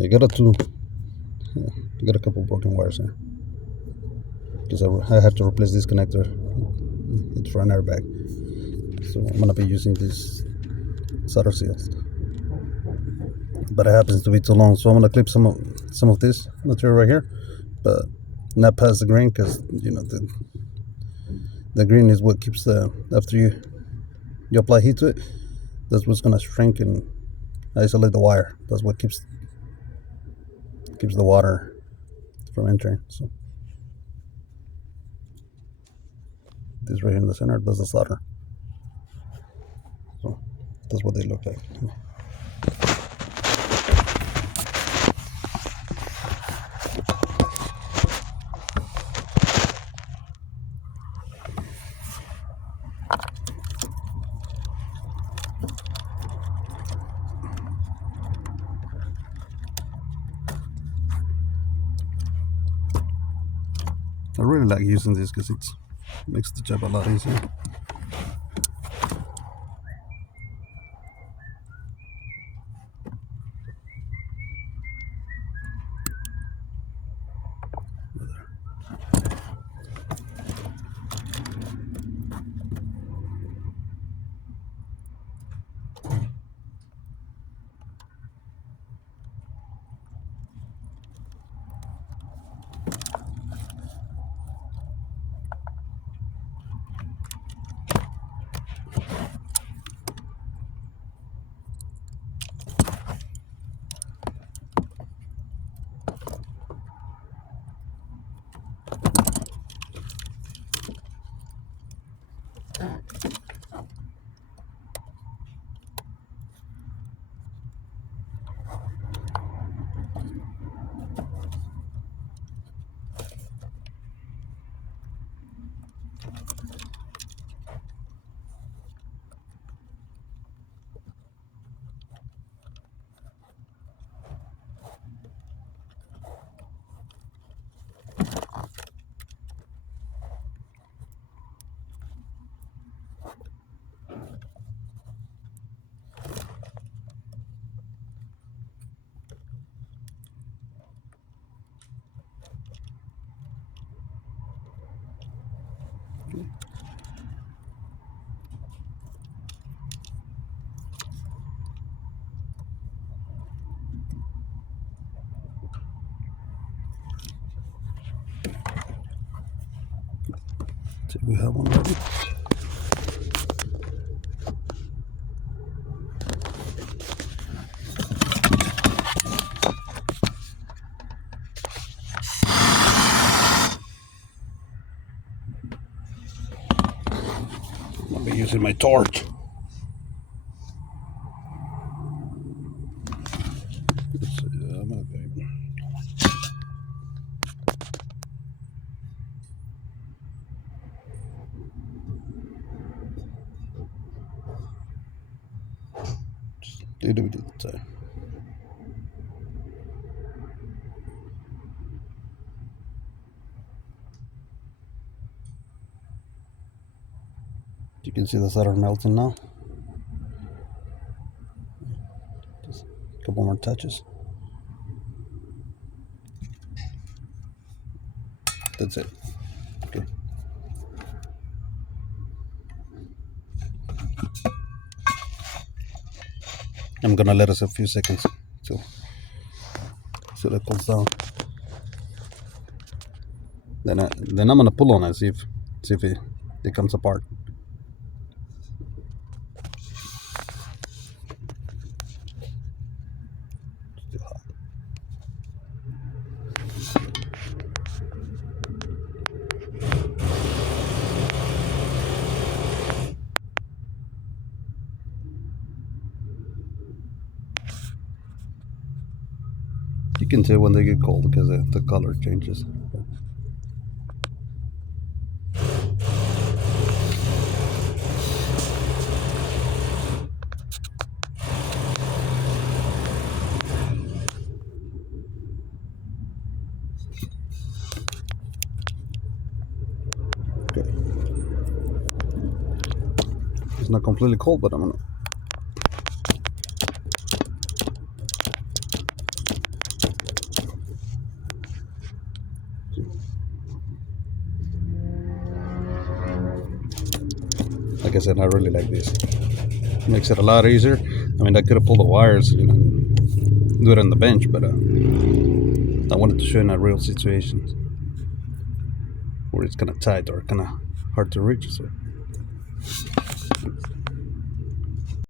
I got a couple broken wires here because I had to replace this connector. It's for an airbag, so I'm gonna be using these solder seals. But it happens to be too long, so I'm gonna clip some of this material right here, but not past the grain, because the green is what keeps after you apply heat to it. That's what's gonna shrink and isolate the wire. That's what keeps the water from entering. So this right here in the center does the solder. So that's what they look like. I really like using this because it makes the job a lot easier. So we have one ready. I'll be using my torch. Little bit at a time. You can see the solder melting now. Just a couple more touches. That's it. Okay. I'm gonna let us a few seconds so that cools down. Then I'm gonna pull on it, see if it comes apart. Still hot. You can tell when they get cold because the color changes. Okay. It's not completely cold, but I'm gonna like I said, I really like this. Makes it a lot easier. I mean, I could have pulled the wires, you know, do it on the bench, but I wanted to show in a real situation where it's kind of tight or kind of hard to reach. So